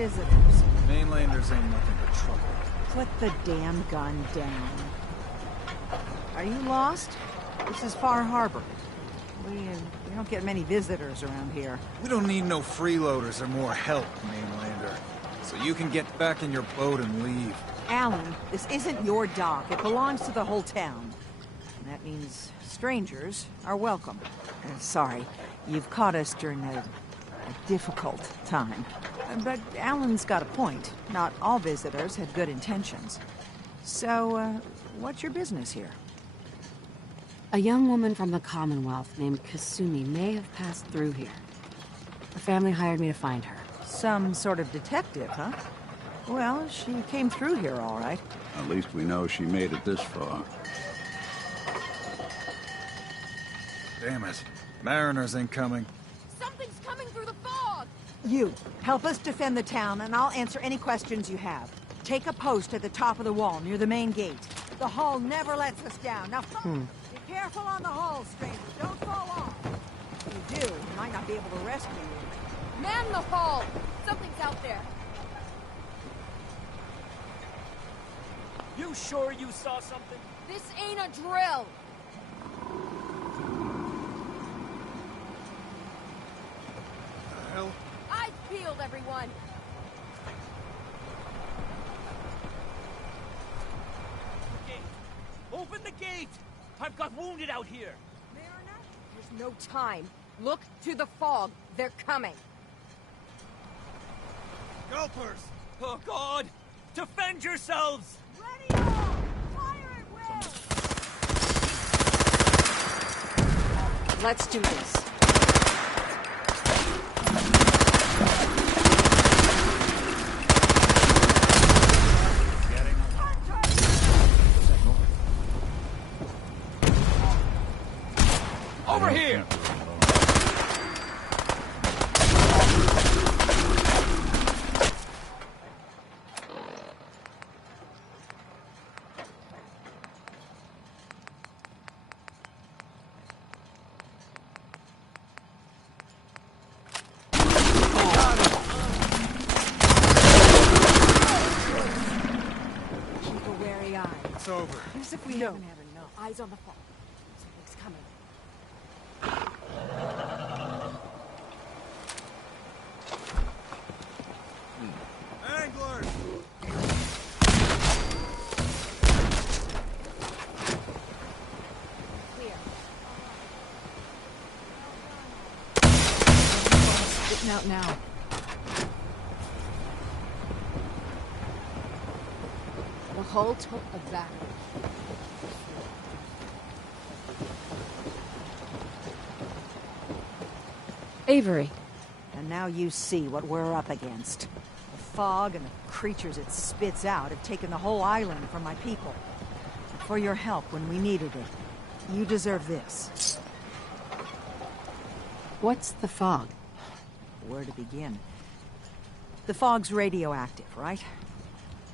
visitors. Mainlanders ain't nothing but trouble. Put the damn gun down. Are you lost? This is Far Harbor. We don't get many visitors around here. We don't need no freeloaders or more help, Mainlander. So you can get back in your boat and leave. Alan, this isn't your dock. It belongs to the whole town. And that means strangers are welcome. Sorry, you've caught us during a difficult time. But Alan's got a point. Not all visitors had good intentions. So, what's your business here? A young woman from the Commonwealth named Kasumi may have passed through here. Her family hired me to find her. Some sort of detective, huh? Well, she came through here all right. At least we know she made it this far. Damn it. Mariners incoming. Something's coming through the fog! You, help us defend the town, and I'll answer any questions you have. Take a post at the top of the wall, near the main gate. The hull never lets us down. Now, be careful on the hull, stranger. Don't fall off. If you do, we might not be able to rescue you. Man the hull! Something's out there. You sure you saw something? This ain't a drill! The hell? Eyes peeled, everyone! Gate. Open the gate! I've got wounded out here! Mariner, there's no time. Look to the fog. They're coming. Gulpers! Oh, God! Defend yourselves! Ready all! Fire at will! Let's do this. Over here! Keep a wary eye. It's over. As if we haven't had enough. Eyes on the fog. Something's coming. Anglers! Clear. Getting out now. The hull took a back. Avery. And now you see what we're up against. The fog and the creatures it spits out have taken the whole island from my people. For your help when we needed it, you deserve this. What's the fog? Where to begin? The fog's radioactive, right?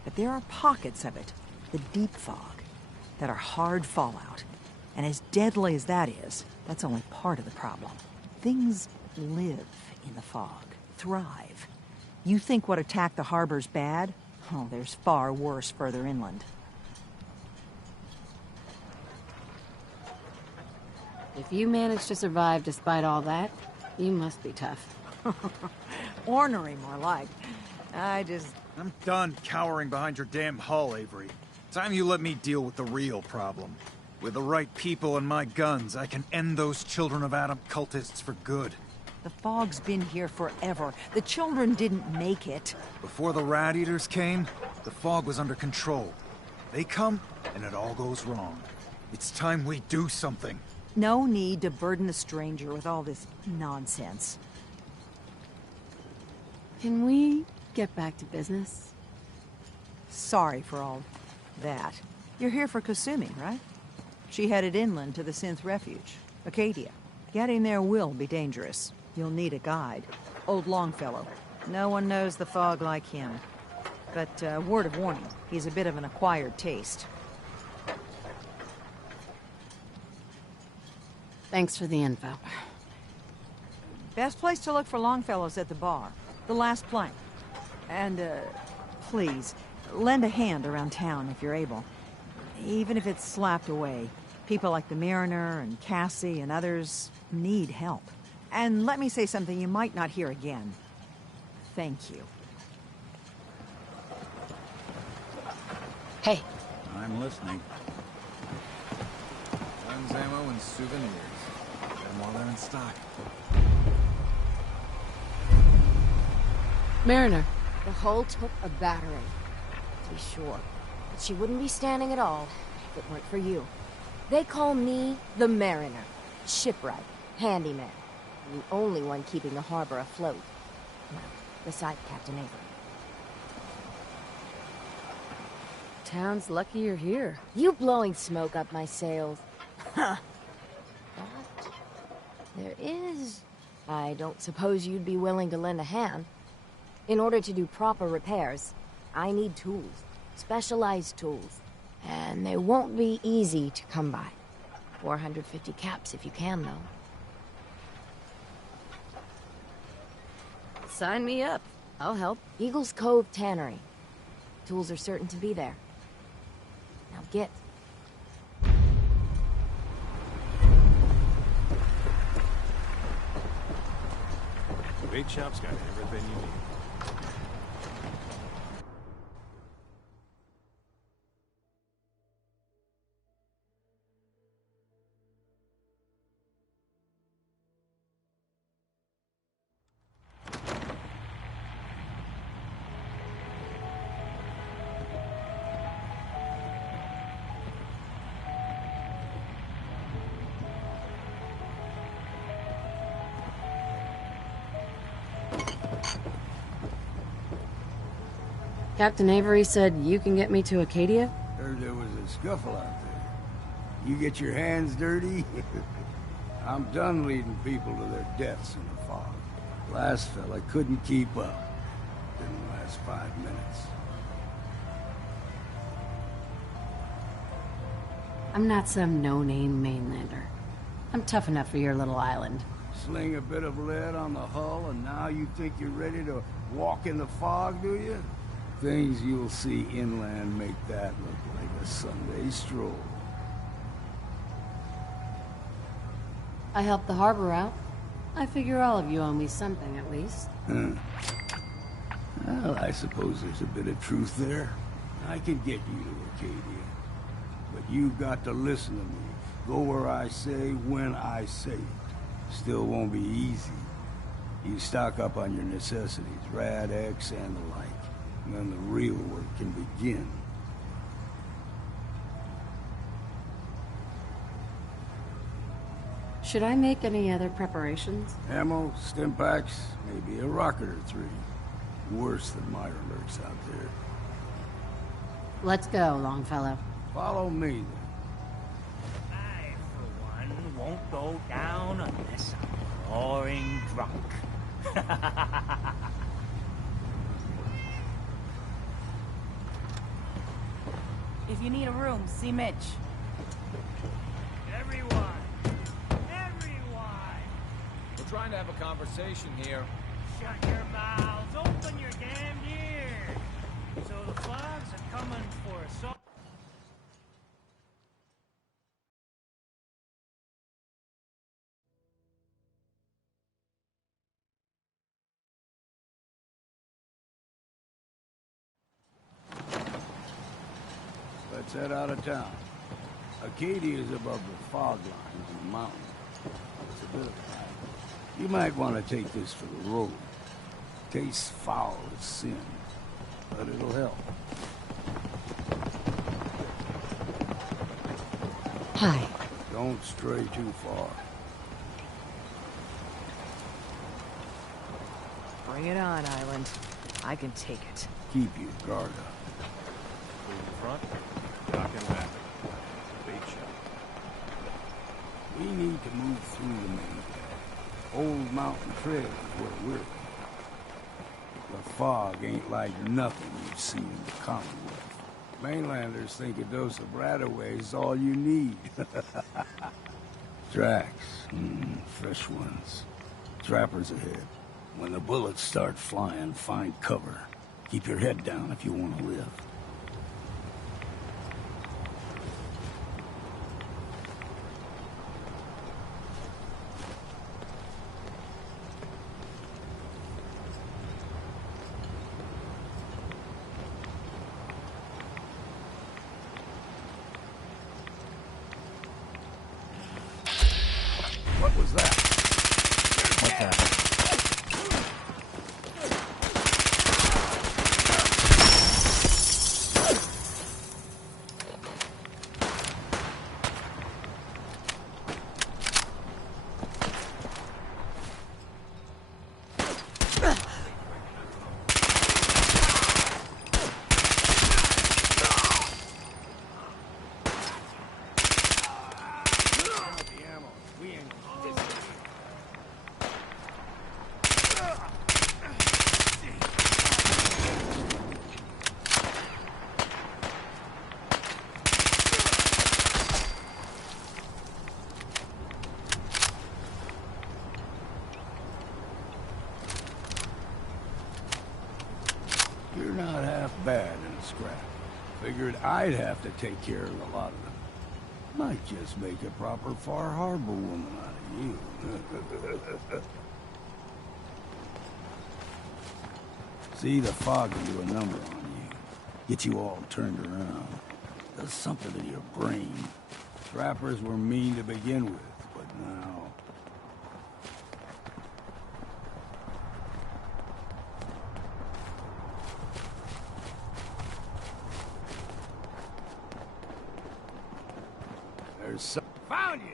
But there are pockets of it, the deep fog, that are hard fallout. And as deadly as that is, that's only part of the problem. Things live in the fog, thrive. You think what attacked the harbor's bad? Oh, there's far worse further inland. If you managed to survive despite all that, you must be tough. Ornery, more like. I'm done cowering behind your damn hull, Avery. Time you let me deal with the real problem. With the right people and my guns, I can end those Children of Adam cultists for good. The fog's been here forever. The children didn't make it. Before the Rat Eaters came, the fog was under control. They come, and it all goes wrong. It's time we do something. No need to burden the stranger with all this nonsense. Can we get back to business? Sorry for all that. You're here for Kasumi, right? She headed inland to the Synth Refuge, Acadia. Getting there will be dangerous. You'll need a guide. Old Longfellow. No one knows the fog like him. But, word of warning, he's a bit of an acquired taste. Thanks for the info. Best place to look for Longfellow's at the bar. The last plank. And, please, lend a hand around town if you're able. Even if it's slapped away. People like the Mariner and Cassie and others need help. And let me say something you might not hear again. Thank you. Hey, I'm listening. Guns, ammo, and souvenirs. And while they're in stock. Mariner. The hull took a battering, to be sure. But she wouldn't be standing at all if it weren't for you. They call me the Mariner. Shipwright, handyman. The only one keeping the harbor afloat. Well, beside Captain Avery. Town's lucky you're here. You blowing smoke up my sails. Huh. But there is... I don't suppose you'd be willing to lend a hand. In order to do proper repairs, I need tools. Specialized tools. And they won't be easy to come by. 450 caps if you can, though. Sign me up. I'll help. Eagles Cove Tannery. Tools are certain to be there. Now get. The bait shop's got everything you need. Captain Avery said you can get me to Acadia? Heard there was a scuffle out there. You get your hands dirty? I'm done leading people to their deaths in the fog. Last fella couldn't keep up. Didn't last 5 minutes. I'm not some no-name mainlander. I'm tough enough for your little island. Sling a bit of lead on the hull and now you think you're ready to walk in the fog, do you? Things you'll see inland make that look like a Sunday stroll. I helped the harbor out. I figure all of you owe me something, at least. Huh. Well, I suppose there's a bit of truth there. I can get you to Acadia. But you've got to listen to me. Go where I say, when I say it. Still won't be easy. You stock up on your necessities, Rad X and the like. And then the real work can begin. Should I make any other preparations? Ammo, stim packs, maybe a rocket or 3. Worse than Myra lurks out there. Let's go, Longfellow. Follow me, then. I, for one, won't go down unless I'm roaring drunk. If you need a room, see Mitch. Everyone! We're trying to have a conversation here. Shut your mouths! Open your damned ears! So the fogs are coming for us all. Let's head out of town. Acadia is above the fog line on the mountain. It's a bit of a hike. You might want to take this for the road. Tastes foul as sin, but it'll help. Hi. Don't stray too far. Bring it on, Island. I can take it. Keep your guard up. Move in front, dock and back. Bait shop. We need to move through the main path. Old Mountain Trail is where we're. The fog ain't like nothing you've seen in the Commonwealth. Mainlanders think a dose of Radaway is all you need. Tracks. Fresh ones. Trappers ahead. When the bullets start flying, find cover. Keep your head down if you want to live. What was that? What's that? You're not half bad in a scrap. Figured I'd have to take care of a lot of them. Might just make a proper Far Harbor woman out of you. See, the fog can do a number on you. Get you all turned around. Does something to your brain. Trappers were mean to begin with, but now... There's some... Found you!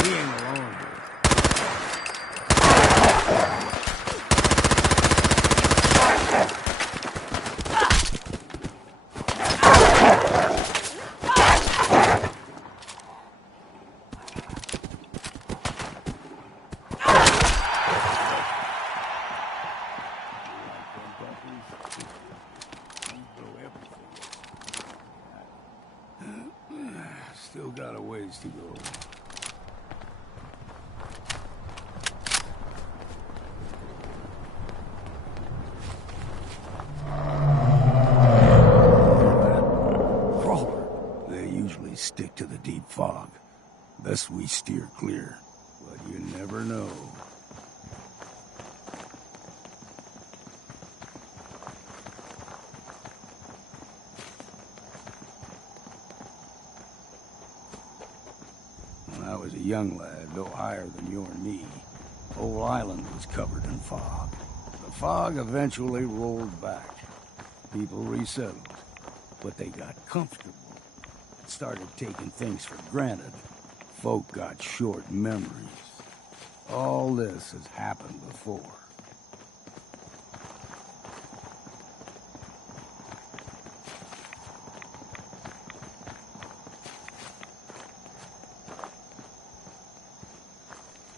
He ain't alone here. Still got a ways to go. Stick to the deep fog. Best we steer clear. But you never know. When I was a young lad, no higher than your knee, whole island was covered in fog. The fog eventually rolled back. People resettled, but they got comfortable. Started taking things for granted. Folk got short memories. All this has happened before.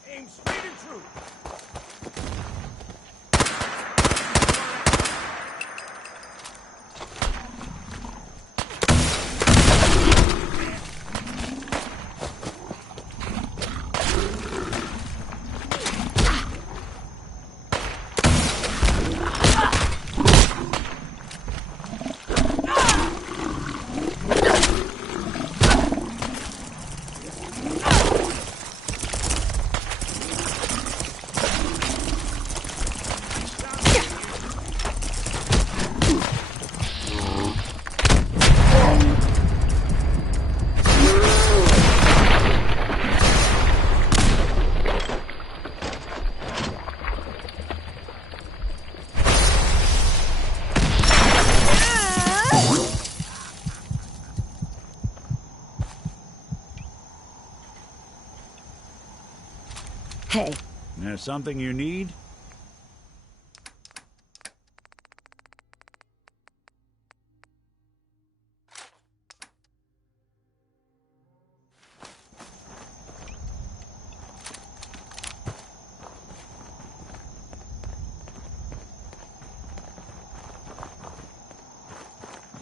Aim straight and true. Hey. There's something you need?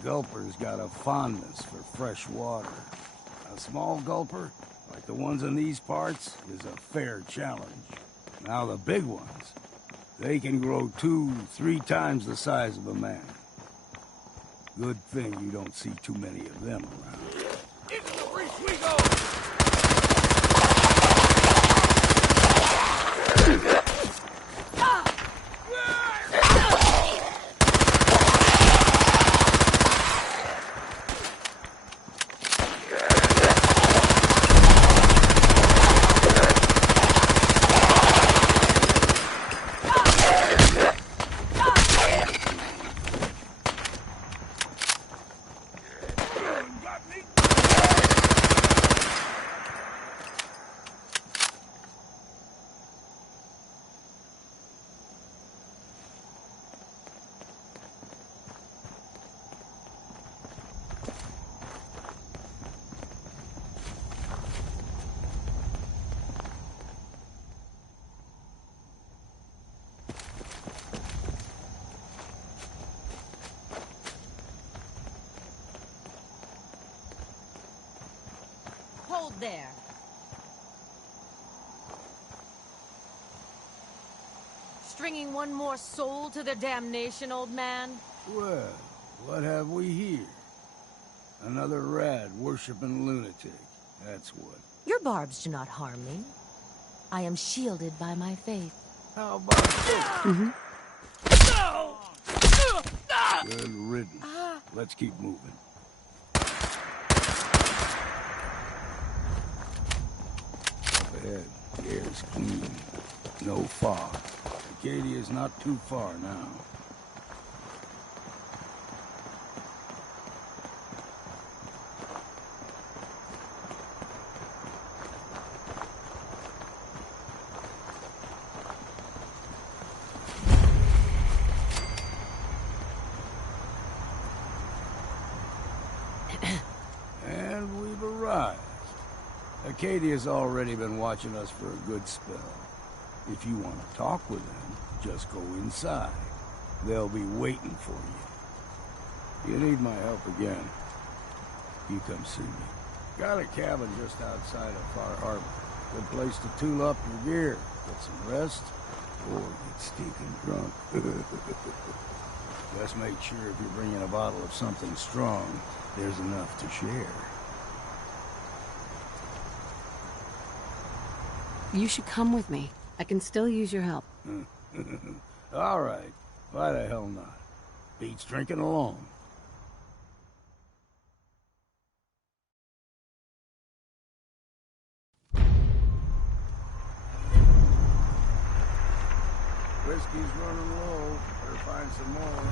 Gulper's got a fondness for fresh water. A small gulper, like the ones in these parts, is a fair challenge. Now the big ones, they can grow 2-3 times the size of a man. Good thing you don't see too many of them around. Into the breach we go! Hold there. Stringing one more soul to their damnation, old man? Well, what have we here? Another rad-worshipping lunatic, that's what. Your barbs do not harm me. I am shielded by my faith. How about this? Good riddance. Let's keep moving. Up ahead, the air's clean. No fog. Acadia's not too far now. And we've arrived. Acadia's already been watching us for a good spell. If you want to talk with them, just go inside. They'll be waiting for you. You need my help again, you come see me. Got a cabin just outside of Far Harbor. Good place to tool up your gear, get some rest, or get stinking drunk. Just make sure if you're bringing a bottle of something strong, there's enough to share. You should come with me. I can still use your help. All right. Why the hell not? Beats drinking alone. Whiskey's running low. Better find some more.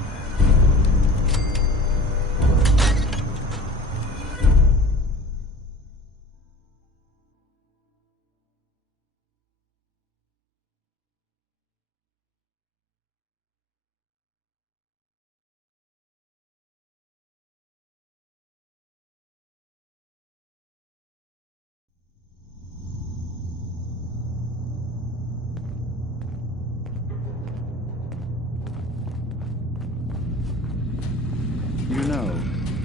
You know,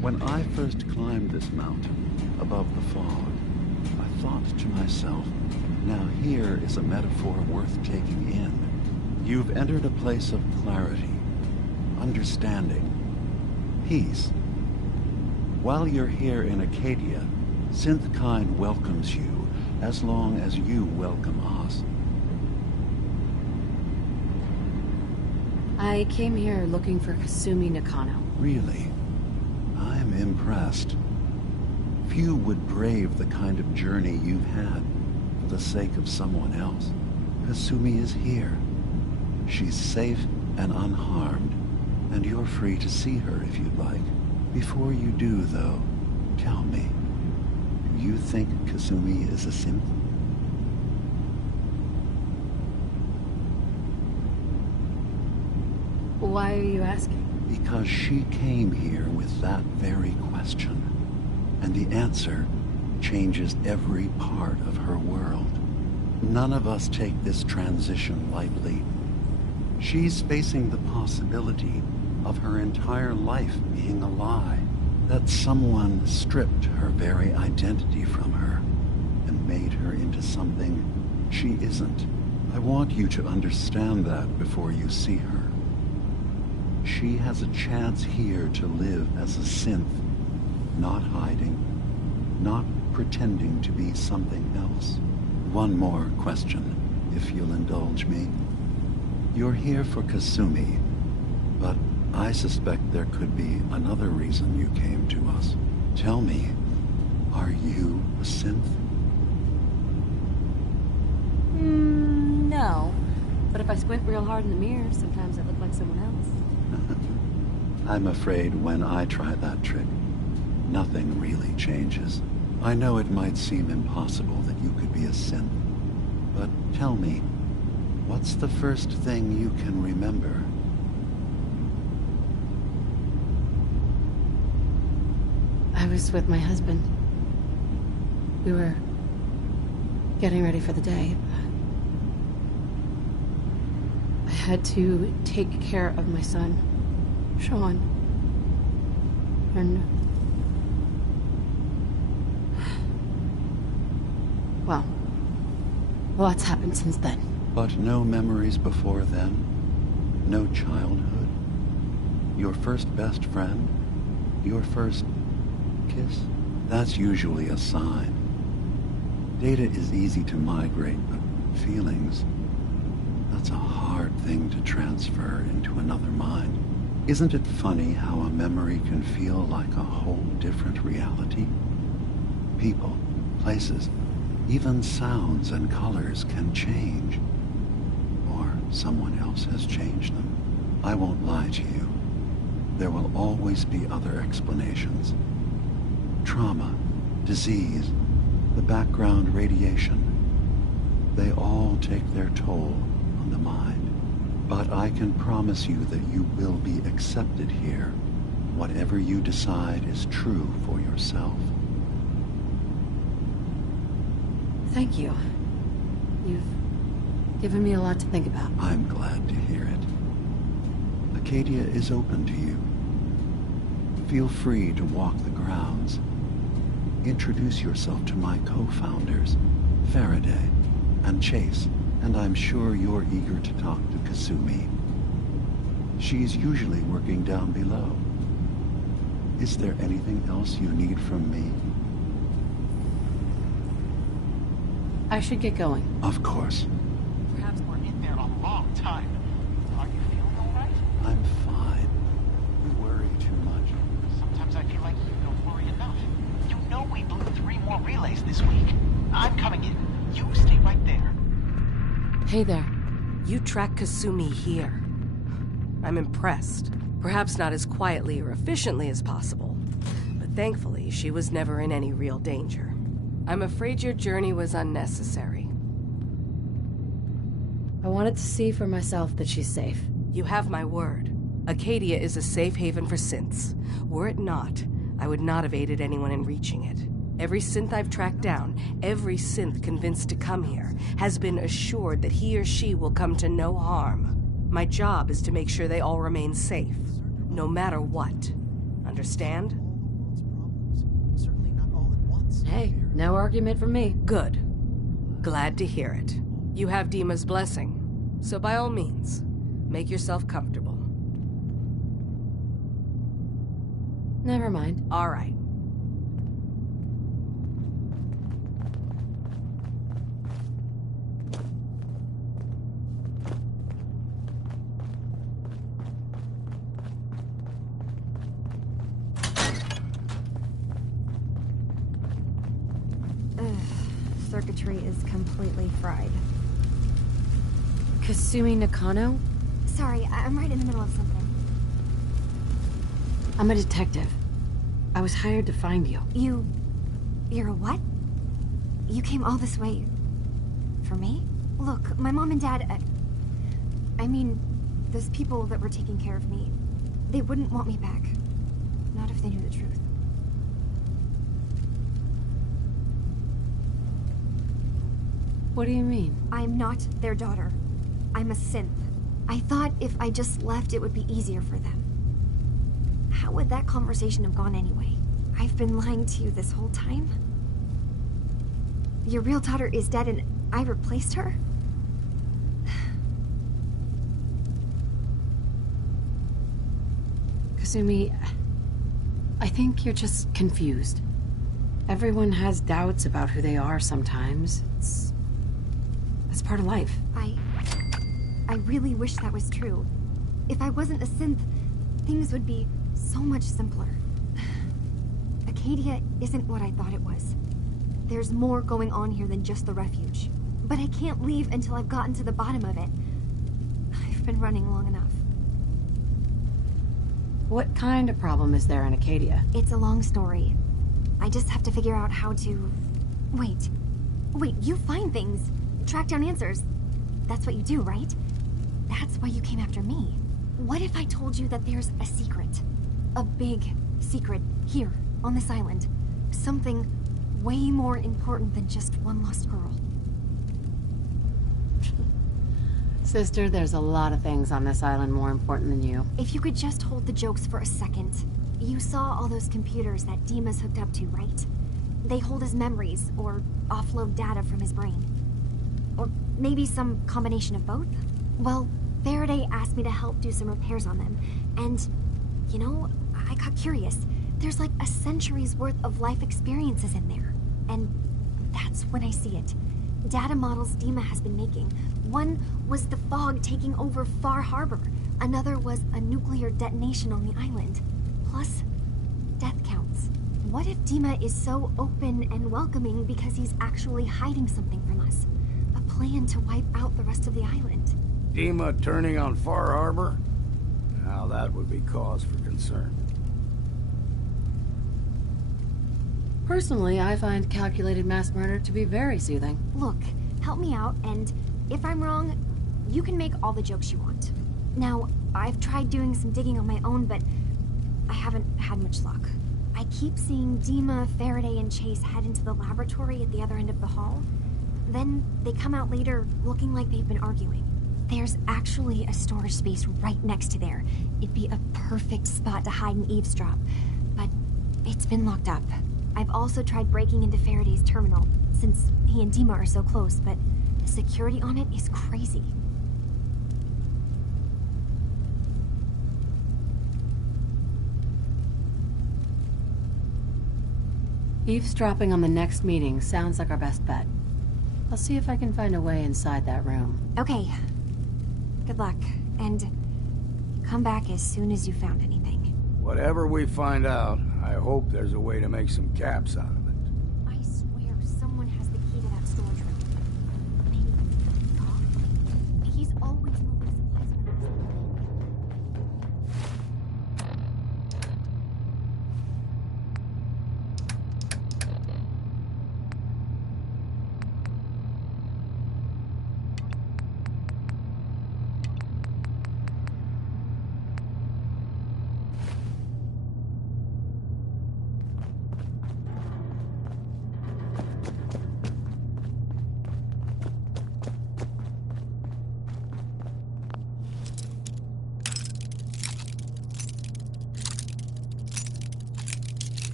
when I first climbed this mountain, above the fog, I thought to myself, now here is a metaphor worth taking in. You've entered a place of clarity, understanding, peace. While you're here in Acadia, Synthkind welcomes you as long as you welcome us. I came here looking for Kasumi Nakano. Really? I'm impressed. Few would brave the kind of journey you've had for the sake of someone else. Kasumi is here. She's safe and unharmed, and you're free to see her if you'd like. Before you do, though, tell me, do you think Kasumi is a synth? Why are you asking? Because she came here with that very question. And the answer changes every part of her world. None of us take this transition lightly. She's facing the possibility of her entire life being a lie. That someone stripped her very identity from her and made her into something she isn't. I want you to understand that before you see her. She has a chance here to live as a synth, not hiding, not pretending to be something else. One more question, if you'll indulge me. You're here for Kasumi, but I suspect there could be another reason you came to us. Tell me, are you a synth? No. But if I squint real hard in the mirror, sometimes I look like someone else. I'm afraid when I try that trick, nothing really changes. I know it might seem impossible that you could be a synth, but tell me, what's the first thing you can remember? I was with my husband. We were getting ready for the day. I had to take care of my son, Sean. And... well, lots happened since then. But no memories before then? No childhood? Your first best friend? Your first kiss? That's usually a sign. Data is easy to migrate, but feelings, that's a hard thing to transfer into another mind. Isn't it funny how a memory can feel like a whole different reality? People, places, even sounds and colors can change. Or someone else has changed them. I won't lie to you. There will always be other explanations. Trauma, disease, the background radiation. They all take their toll on the mind. But I can promise you that you will be accepted here. Whatever you decide is true for yourself. Thank you. You've given me a lot to think about. I'm glad to hear it. Acadia is open to you. Feel free to walk the grounds. Introduce yourself to my co-founders, Faraday and Chase, and I'm sure you're eager to talk to Kasumi. She's usually working down below. Is there anything else you need from me? I should get going. Of course. Perhaps we're in there a long time. Are you feeling all right? I'm fine. You worry too much. Sometimes I feel like you don't worry enough. You know we blew 3 more relays this week. I'm coming in. You stay right there. Hey there. You track Kasumi here. I'm impressed. Perhaps not as quietly or efficiently as possible, but thankfully she was never in any real danger. I'm afraid your journey was unnecessary. I wanted to see for myself that she's safe. You have my word. Acadia is a safe haven for synths. Were it not, I would not have aided anyone in reaching it. Every synth I've tracked down, every synth convinced to come here, has been assured that he or she will come to no harm. My job is to make sure they all remain safe, no matter what. Understand? Hey, no argument from me. Good. Glad to hear it. You have Dima's blessing, so by all means, make yourself comfortable. Never mind. All right. Circuitry is completely fried. Kasumi Nakano? Sorry, I'm right in the middle of something. I'm a detective. I was hired to find you. You're a what? You came all this way... for me? Look, my mom and dad... I mean, those people that were taking care of me, they wouldn't want me back. Not if they knew the truth. What do you mean? I'm not their daughter. I'm a synth. I thought if I just left, it would be easier for them. How would that conversation have gone anyway? I've been lying to you this whole time? Your real daughter is dead and I replaced her? Kasumi, I think you're just confused. Everyone has doubts about who they are sometimes. It's part of life. I really wish that was true. If I wasn't a synth, things would be so much simpler. Acadia isn't what I thought it was. There's more going on here than just the refuge. But I can't leave until I've gotten to the bottom of it. I've been running long enough. What kind of problem is there in Acadia? It's a long story. I just have to figure out how to... Wait, you find things. Track down answers. That's what you do, right? That's why you came after me. What if I told you that there's a secret? A big secret here, on this island. Something way more important than just one lost girl. Sister, there's a lot of things on this island more important than you. If you could just hold the jokes for a second. You saw all those computers that Dima's hooked up to, right? They hold his memories, or offload data from his brain. Or maybe some combination of both? Well, Faraday asked me to help do some repairs on them, and, you know, I got curious. There's like a century's worth of life experiences in there. And that's when I see it. Data models Dima has been making. One was the fog taking over Far Harbor. Another was a nuclear detonation on the island. Plus, death counts. What if Dima is so open and welcoming because he's actually hiding something from us? A plan to wipe out the rest of the island. Dima turning on Far Harbor? Now that would be cause for concern. Personally, I find calculated mass murder to be very soothing. Look, help me out, and if I'm wrong, you can make all the jokes you want. Now, I've tried doing some digging on my own, but I haven't had much luck. I keep seeing Dima, Faraday, and Chase head into the laboratory at the other end of the hall. Then they come out later looking like they've been arguing. There's actually a storage space right next to there. It'd be a perfect spot to hide and eavesdrop, but it's been locked up. I've also tried breaking into Faraday's terminal, since he and Dima are so close, but the security on it is crazy. Eavesdropping on the next meeting sounds like our best bet. I'll see if I can find a way inside that room. Okay. Good luck, and come back as soon as you found anything. Whatever we find out, I hope there's a way to make some caps out of it. I swear someone has the key to that storage room. Maybe Doc? He's always moving supplies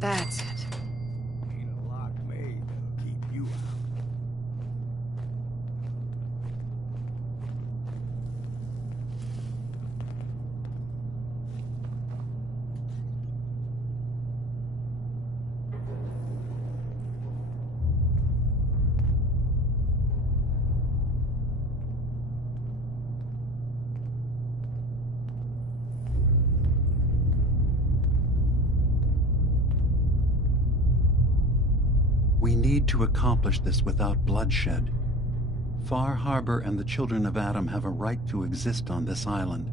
That's it. Ain't a lock made that'll keep you out. We need to accomplish this without bloodshed. Far Harbor and the children of Adam have a right to exist on this island,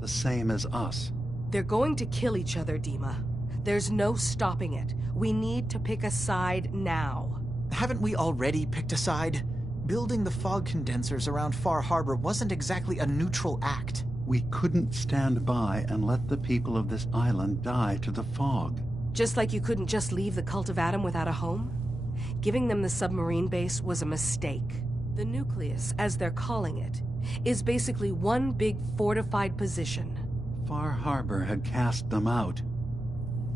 the same as us. They're going to kill each other, Dima. There's no stopping it. We need to pick a side now. Haven't we already picked a side? Building the fog condensers around Far Harbor wasn't exactly a neutral act. We couldn't stand by and let the people of this island die to the fog. Just like you couldn't just leave the Cult of Adam without a home? Giving them the submarine base was a mistake. The nucleus, as they're calling it, is basically one big fortified position. Far Harbor had cast them out.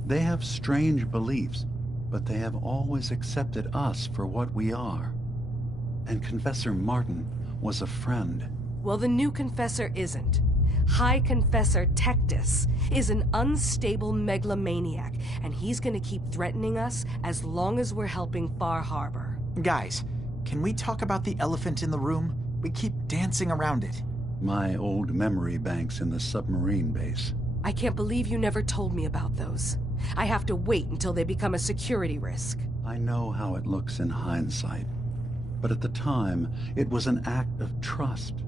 They have strange beliefs, but they have always accepted us for what we are. And Confessor Martin was a friend. Well, the new Confessor isn't. High Confessor Tectus is an unstable megalomaniac, and he's gonna keep threatening us as long as we're helping Far Harbor. Guys, can we talk about the elephant in the room? We keep dancing around it. My old memory banks in the submarine base. I can't believe you never told me about those. I have to wait until they become a security risk. I know how it looks in hindsight, but at the time, it was an act of trust.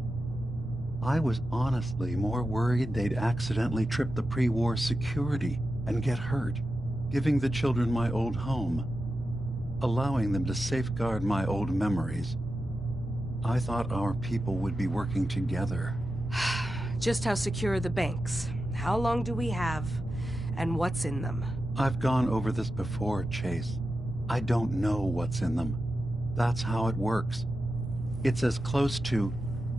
I was honestly more worried they'd accidentally trip the pre-war security and get hurt, giving the children my old home, allowing them to safeguard my old memories. I thought our people would be working together. Just how secure are the banks? How long do we have? And what's in them? I've gone over this before, Chase. I don't know what's in them. That's how it works. It's as close to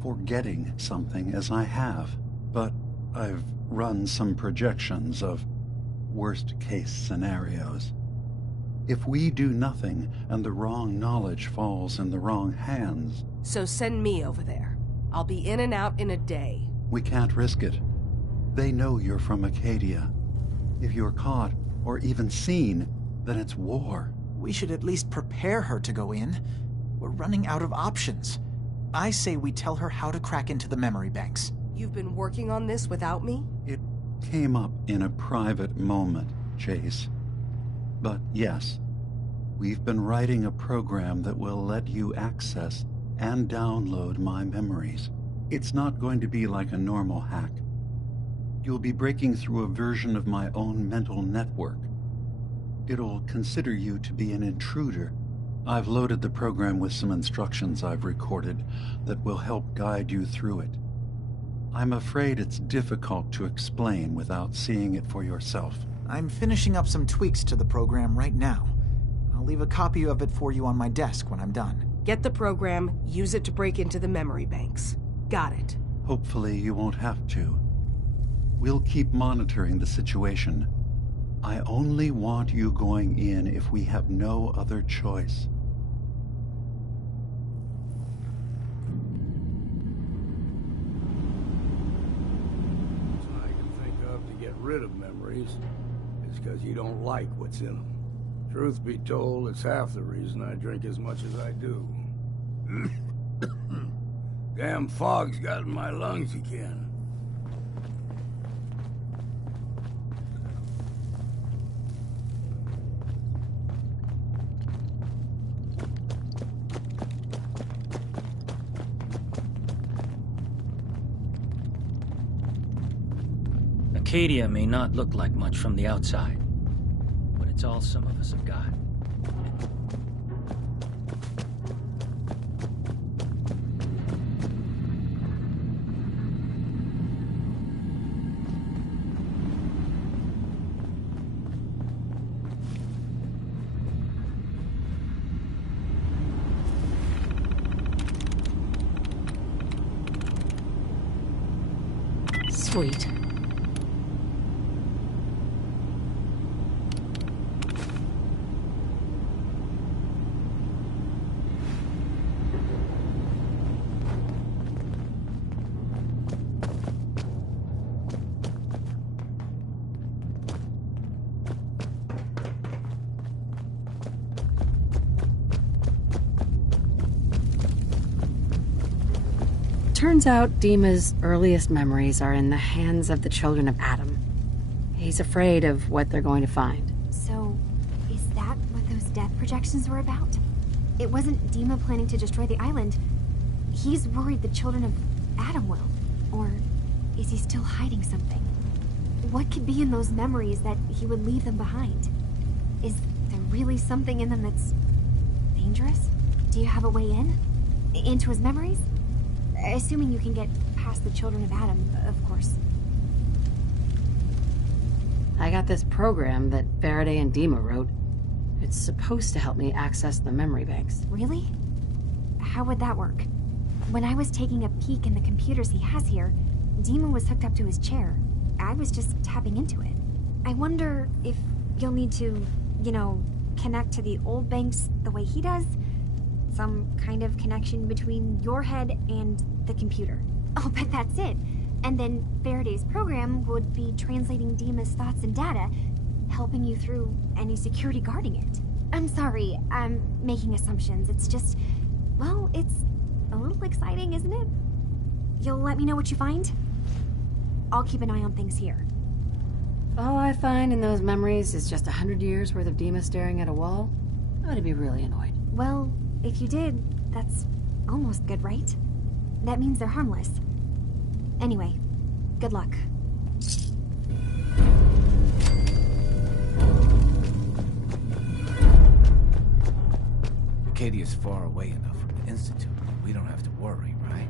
forgetting something as I have. But I've run some projections of worst-case scenarios. If we do nothing and the wrong knowledge falls in the wrong hands... So send me over there. I'll be in and out in a day. We can't risk it. They know you're from Acadia. If you're caught, or even seen, then it's war. We should at least prepare her to go in. We're running out of options. I say we tell her how to crack into the memory banks. You've been working on this without me? It came up in a private moment, Chase. But yes, we've been writing a program that will let you access and download my memories. It's not going to be like a normal hack. You'll be breaking through a version of my own mental network. It'll consider you to be an intruder. I've loaded the program with some instructions I've recorded that will help guide you through it. I'm afraid it's difficult to explain without seeing it for yourself. I'm finishing up some tweaks to the program right now. I'll leave a copy of it for you on my desk when I'm done. Get the program, use it to break into the memory banks. Got it. Hopefully you won't have to. We'll keep monitoring the situation. I only want you going in if we have no other choice. I can think of to get rid of memories is because you don't like what's in them. Truth be told, it's half the reason I drink as much as I do. Damn fog's got in my lungs again. Acadia may not look like much from the outside, but it's all some of us have got. Sweet. Turns out Dima's earliest memories are in the hands of the children of Adam. He's afraid of what they're going to find. So, is that what those death projections were about? It wasn't Dima planning to destroy the island. He's worried the children of Adam will. Or is he still hiding something? What could be in those memories that he would leave them behind? Is there really something in them that's dangerous? Do you have a way in? Into his memories? Assuming you can get past the children of Adam, of course. I got this program that Faraday and Dima wrote. It's supposed to help me access the memory banks. Really? how would that work? When I was taking a peek in the computers he has here, Dima was hooked up to his chair. I was just tapping into it. I wonder if you'll need to, connect to the old banks the way he does? Some kind of connection between your head and the computer. I'll bet that's it. And then Faraday's program would be translating Dima's thoughts and data, helping you through any security guarding it. I'm sorry, I'm making assumptions. It's just, well, it's a little exciting, isn't it? You'll let me know what you find? I'll keep an eye on things here. All I find in those memories is just 100 years worth of Dima staring at a wall, I'm gonna be really annoyed. Well, if you did, that's almost good, right? That means they're harmless. Anyway, good luck. Arcadia's far away enough from the Institute. We don't have to worry, right?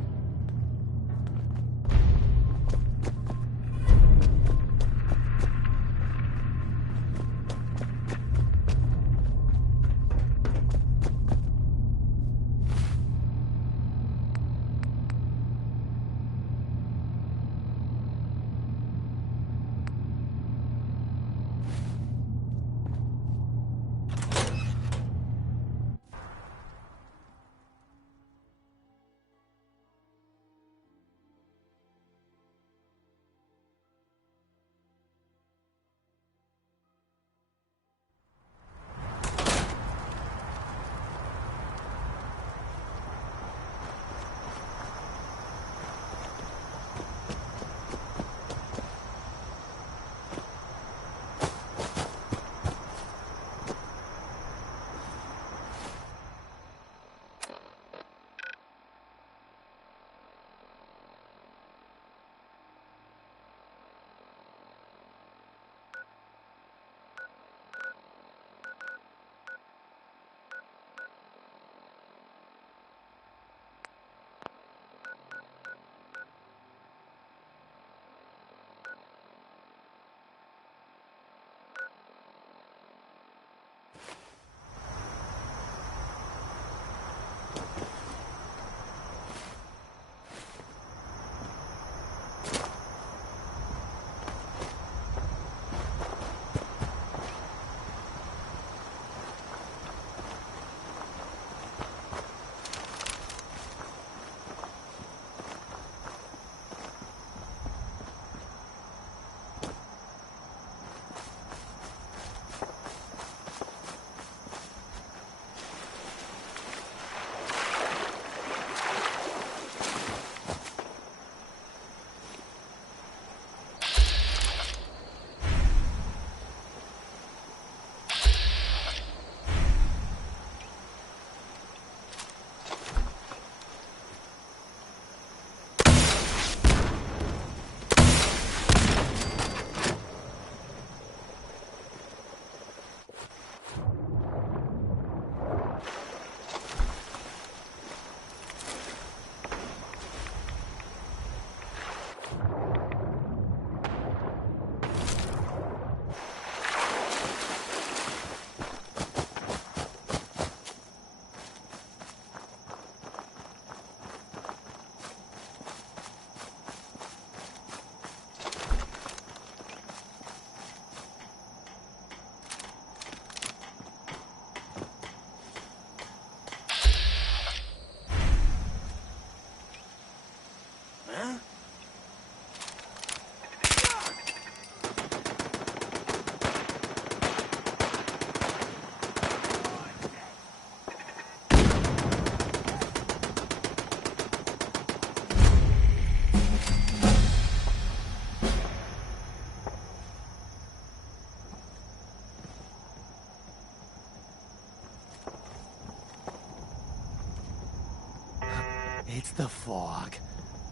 It's the fog.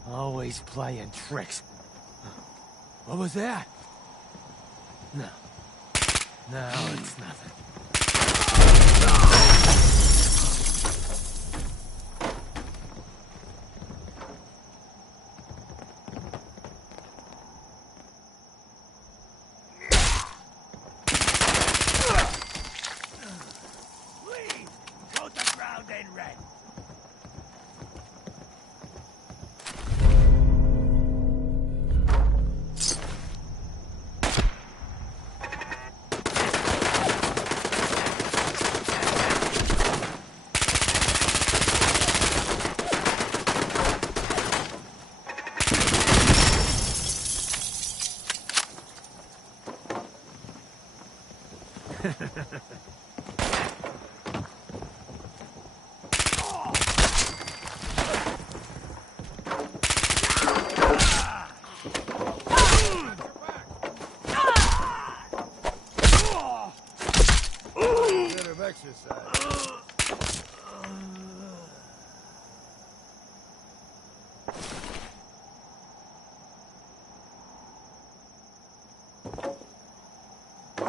Always playing tricks. What was that? No. No, it's nothing. Please, coat the ground in red. exercise.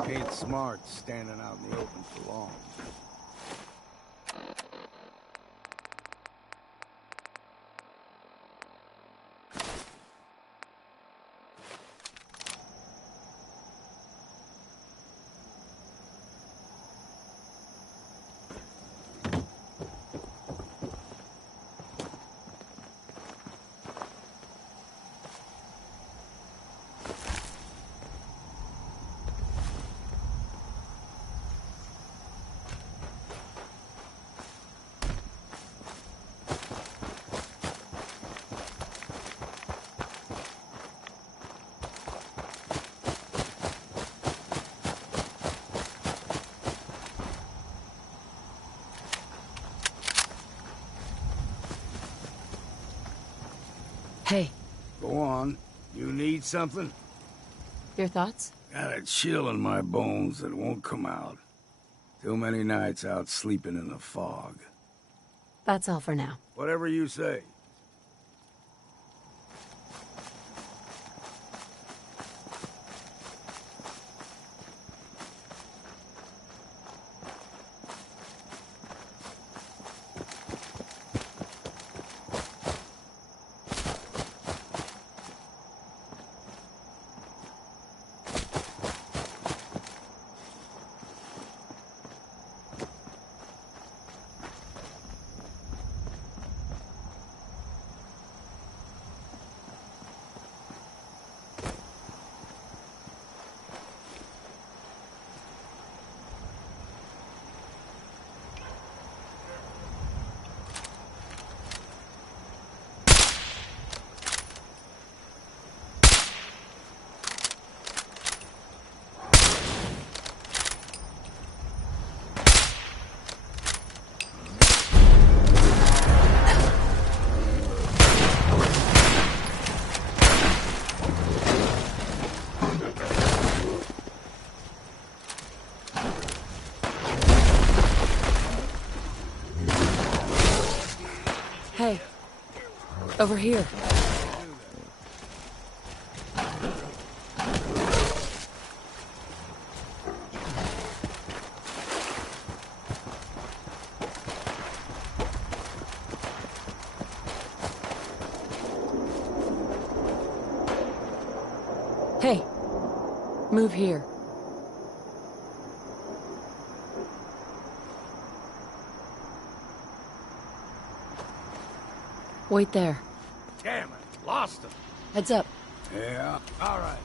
Ain't smart standing out in the open for long. Hey. Go on. You need something? Your thoughts? Got a chill in my bones that won't come out. Too many nights out sleeping in the fog. That's all for now. Whatever you say. Hey. Over here. Hey. Move here. Wait there. Damn it, lost him. Heads up. Yeah, all right.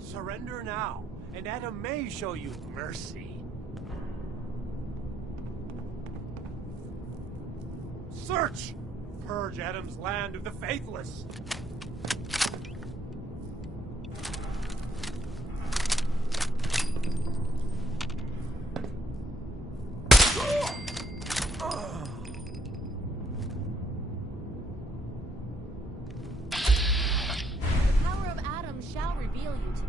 Surrender now, and Adam may show you mercy. Search! Purge Adam's land of the faithless! The power of Adam shall reveal you to me.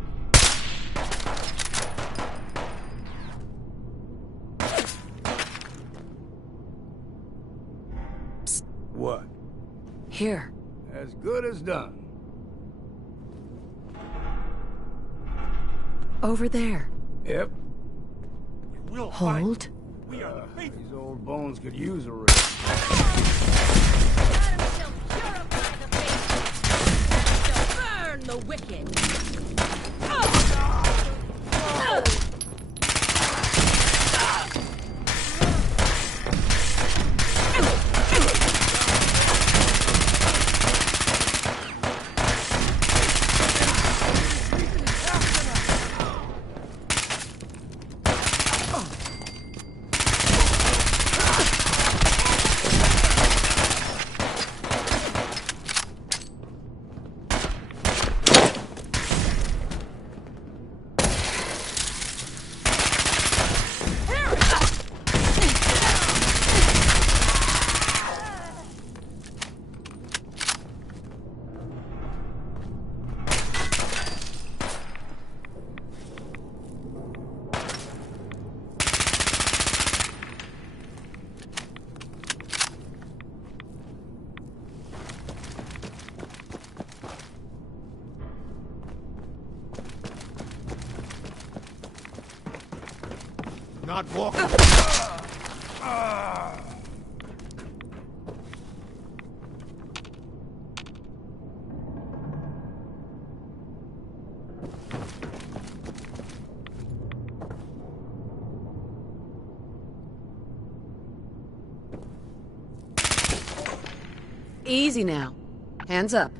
What? Here. As good as done. Over there. Yep. We'll Hold. We are the faithful. These old bones could use a rest. Adam shall purify the faithful. Adam shall burn the wicked. Not walking. Easy now. Hands up.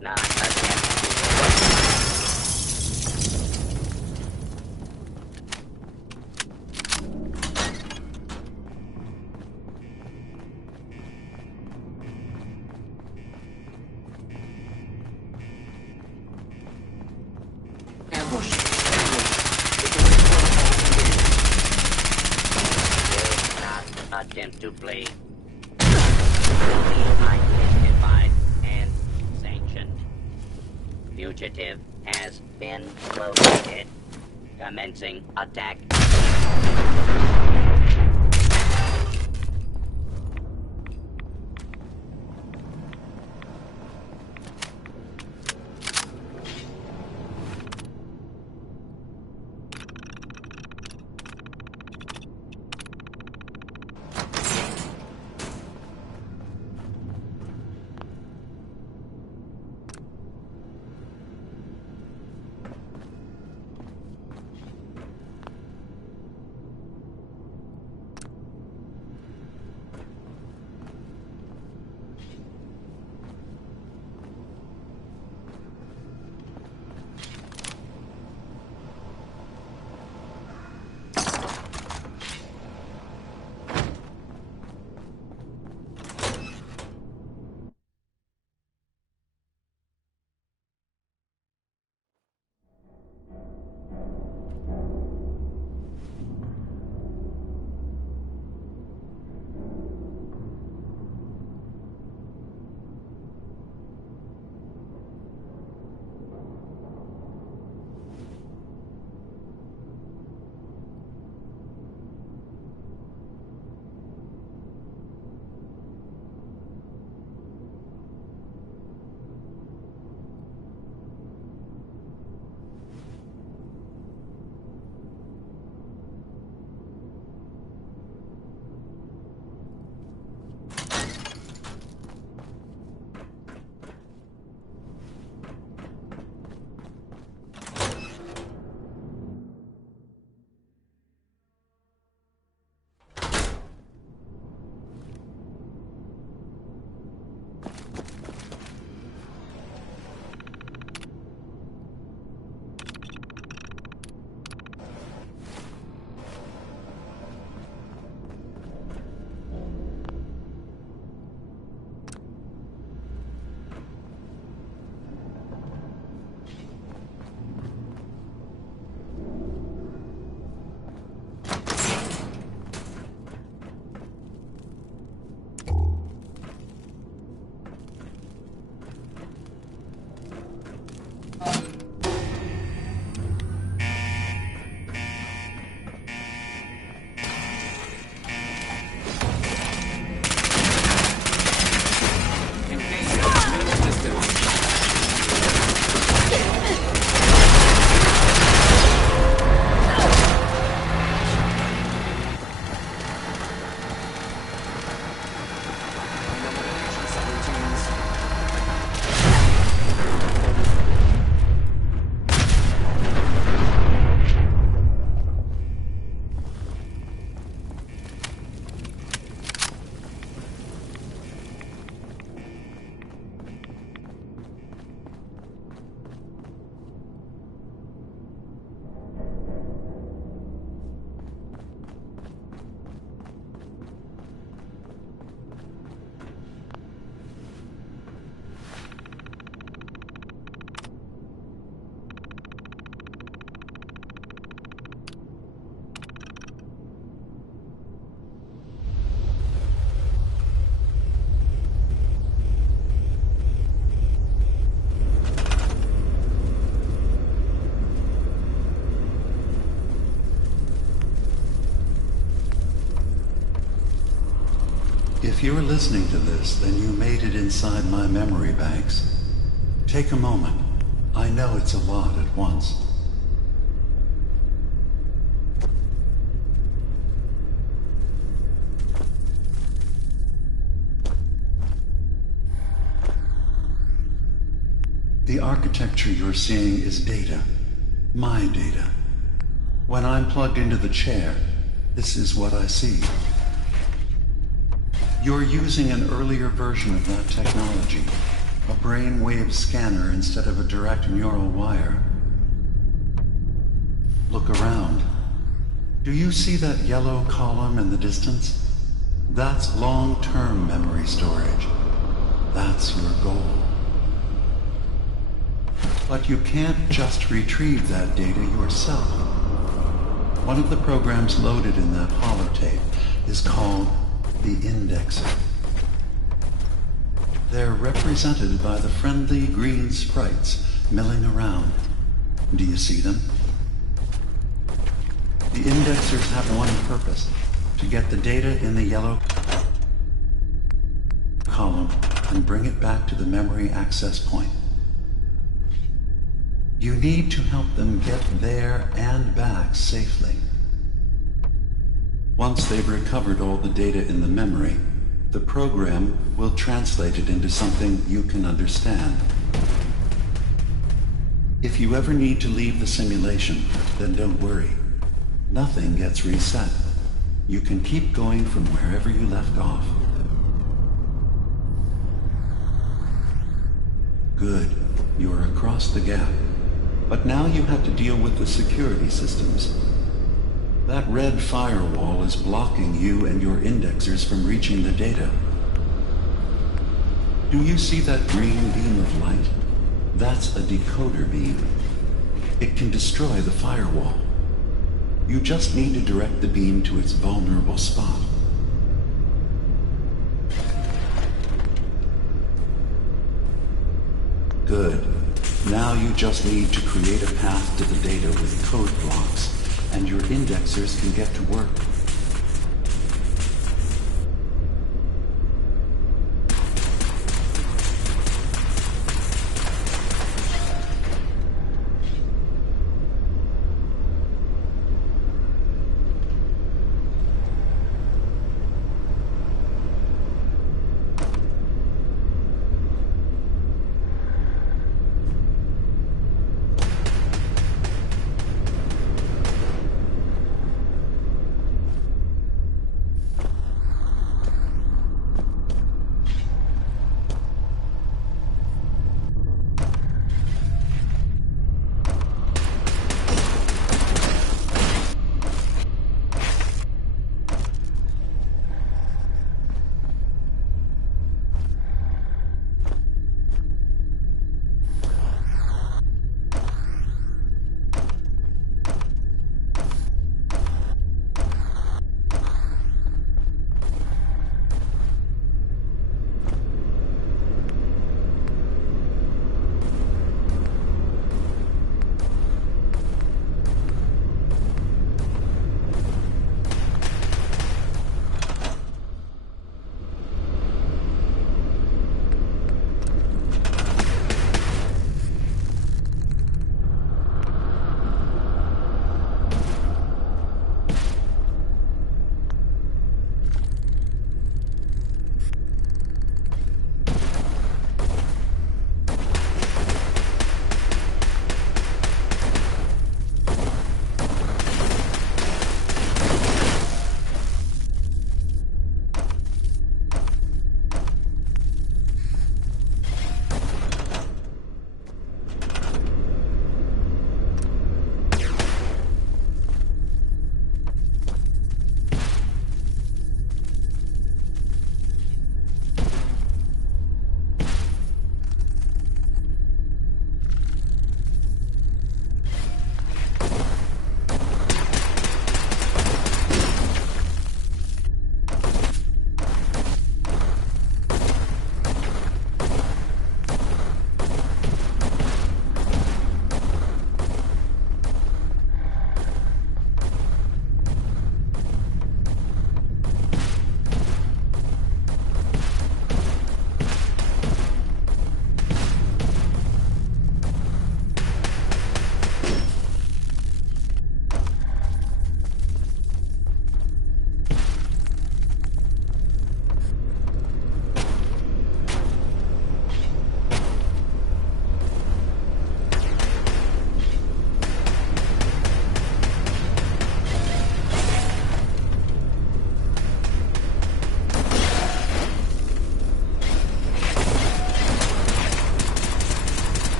not attempt. Attempt to flee. Will be identified and sanctioned. Fugitive has been located. Commencing attack. If you're listening to this, then you made it inside my memory banks. Take a moment. I know it's a lot at once. The architecture you're seeing is data. My data. When I'm plugged into the chair, this is what I see. You're using an earlier version of that technology, A brainwave scanner instead of a direct neural wire. Look around. Do you see that yellow column in the distance? That's long-term memory storage. That's your goal. But you can't just retrieve that data yourself. One of the programs loaded in that holotape is called the Indexer. They're represented by the friendly green sprites milling around. Do you see them? The Indexers have one purpose: to get the data in the yellow column and bring it back to the memory access point. You need to help them get there and back safely. Once they've recovered all the data in the memory, the program will translate it into something you can understand. If you ever need to leave the simulation, then don't worry. Nothing gets reset. You can keep going from wherever you left off. Good. You're across the gap. But now you have to deal with the security systems. That red firewall is blocking you and your indexers from reaching the data. Do you see that green beam of light? That's a decoder beam. It can destroy the firewall. You just need to direct the beam to its vulnerable spot. Good. Now you just need to create a path to the data with code blocks, and your indexers can get to work.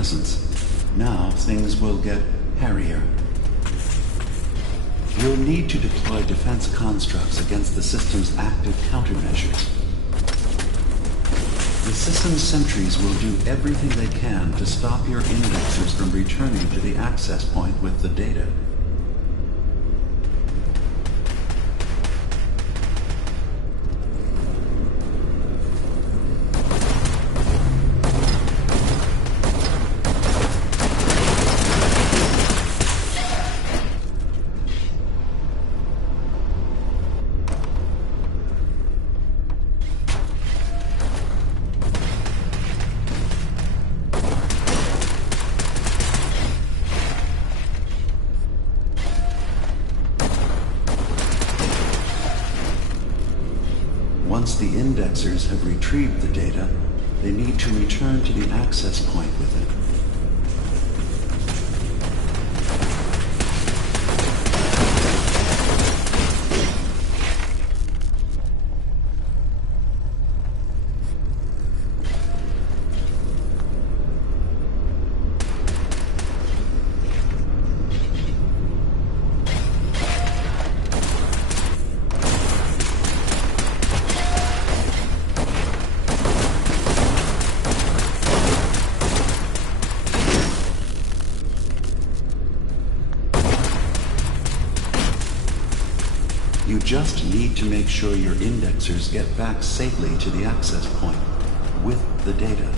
presence. Now things will get hairier. You'll need to deploy defense constructs against the system's active countermeasures. The system's sentries will do everything they can to stop your indexers from returning to the access point with the data. Once the indexers have retrieved the data, they need to return to the access point with it. You just need to make sure your indexers get back safely to the access point with the data.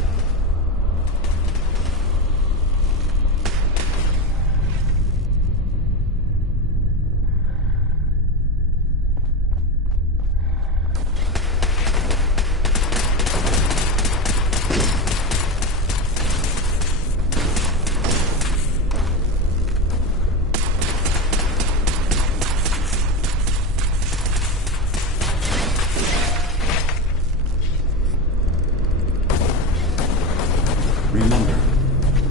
Remember,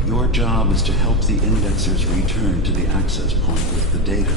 your job is to help the indexers return to the access point with the data.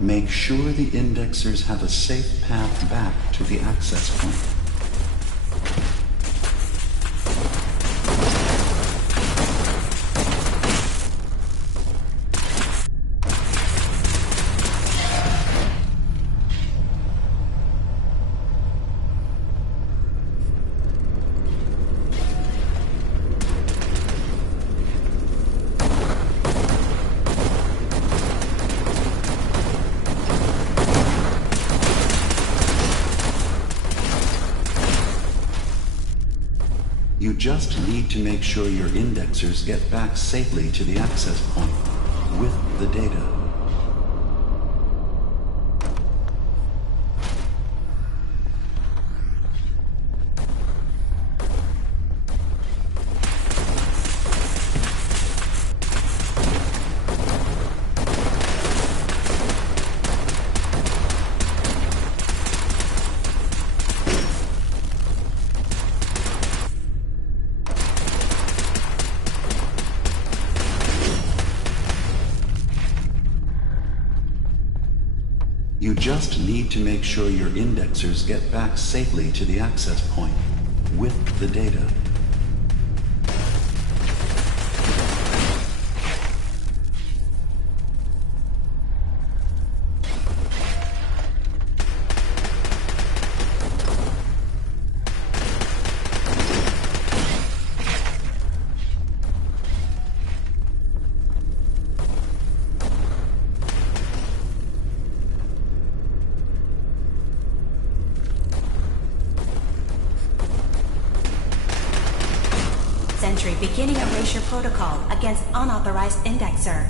Make sure the indexers have a safe path back to the access point. You just need to make sure your indexers get back safely to the access point with the data. You just need to make sure your indexers get back safely to the access point with the data. Sentry beginning erasure protocol against unauthorized indexer.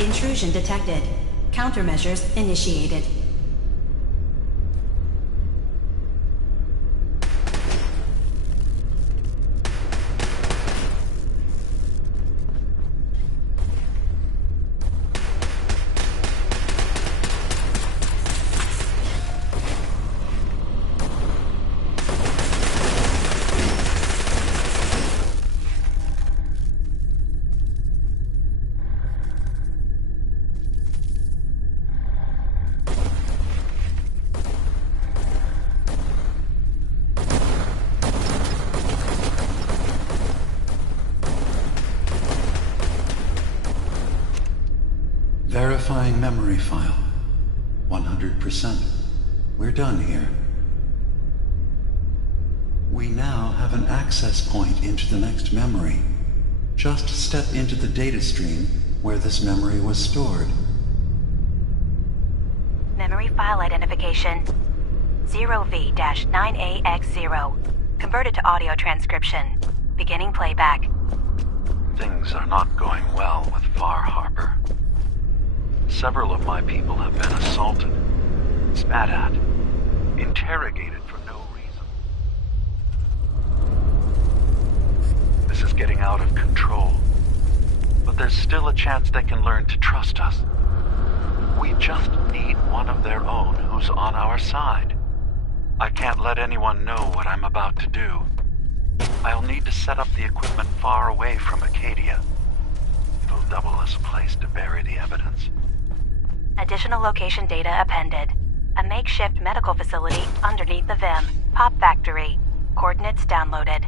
Intrusion detected. Countermeasures initiated. Verifying memory file. 100%. We're done here. We now have an access point into the next memory. Just step into the data stream where this memory was stored. Memory file identification 0V-9AX0. Converted to audio transcription. Beginning playback. Things are not going well with Far Harbor. Several of my people have been assaulted, spat at, interrogated for no reason. This is getting out of control, but there's still a chance they can learn to trust us. We just need one of their own who's on our side. I can't let anyone know what I'm about to do. I'll need to set up the equipment far away from Acadia. It'll double as a place to bury the evidence. Additional location data appended. A makeshift medical facility underneath the VIM. Pop factory. Coordinates downloaded.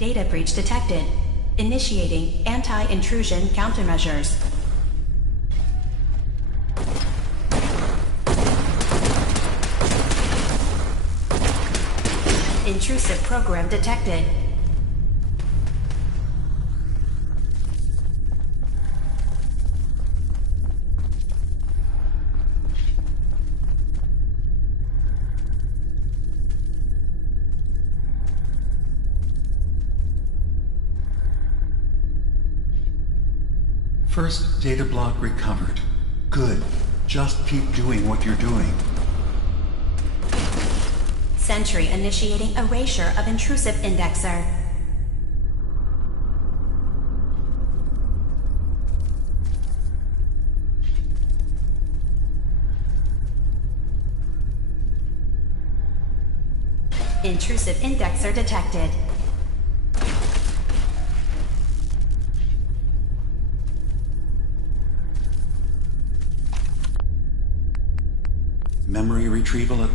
Data breach detected. Initiating anti-intrusion countermeasures. Intrusive program detected. First data block recovered. Good. Just keep doing what you're doing. Sentry initiating erasure of intrusive indexer. Intrusive indexer detected. Memory retrieval at